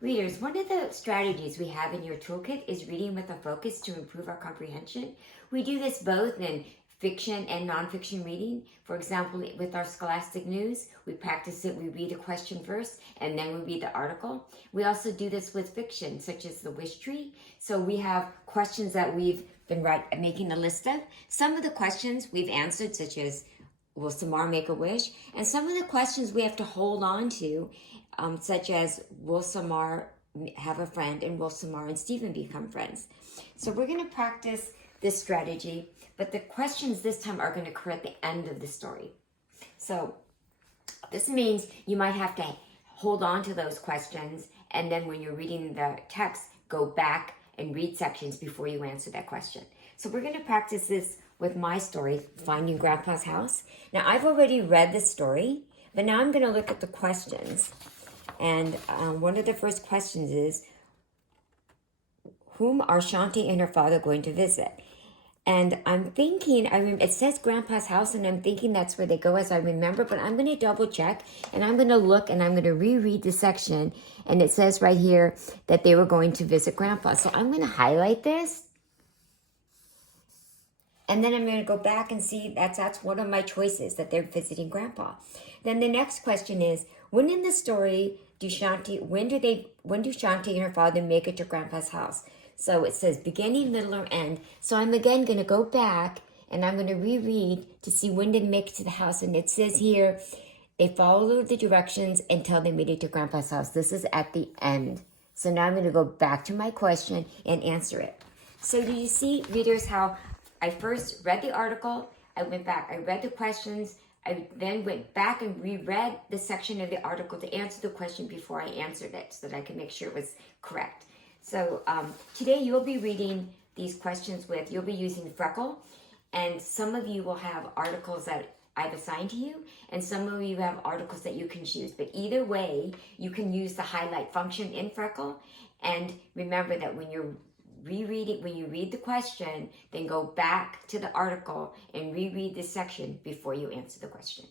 Readers, one of the strategies we have in your toolkit is reading with a focus to improve our comprehension. We do this both in fiction and nonfiction reading. For example, with our Scholastic News, we practice it. We read a question first, and then we read the article. We also do this with fiction, such as The Wish Tree. So we have questions that we've been making a list of. Some of the questions we've answered, such as, will Samar make a wish? And some of the questions we have to hold on to, such as, will Samar have a friend? And will Samar and Stephen become friends? So we're going to practice this strategy, but the questions this time are going to occur at the end of the story. So this means you might have to hold on to those questions, and then when you're reading the text, go back and read sections before you answer that question. So we're going to practice this with my story, Finding Grandpa's House. Now, I've already read the story, but now I'm going to look at the questions. And one of the first questions is, whom are Shanti and her father going to visit? And I'm thinking, it says Grandpa's house, and I'm thinking that's where they go, as I remember, but I'm going to double check, and I'm going to look, and I'm going to reread the section, and it says right here that they were going to visit Grandpa. So I'm going to highlight this, and then I'm going to go back and see that's one of my choices, that they're visiting Grandpa. Then the next question is, when in the story when do Shanti and her father make it to Grandpa's house? So it says beginning, middle, or end. So I'm again going to go back and I'm going to reread to see when did they make it to the house. And it says here, they followed the directions until they made it to Grandpa's house. This is at the end. So now I'm going to go back to my question and answer it. So do you see, readers, how I first read the article, I went back, I read the questions, I then went back and reread the section of the article to answer the question before I answered it so that I could make sure it was correct. So today you'll be reading these questions you'll be using Freckle, and some of you will have articles that I've assigned to you, and some of you have articles that you can choose. But either way, you can use the highlight function in Freckle, and remember that when you're rereading, when you read the question, then go back to the article and reread this section before you answer the question.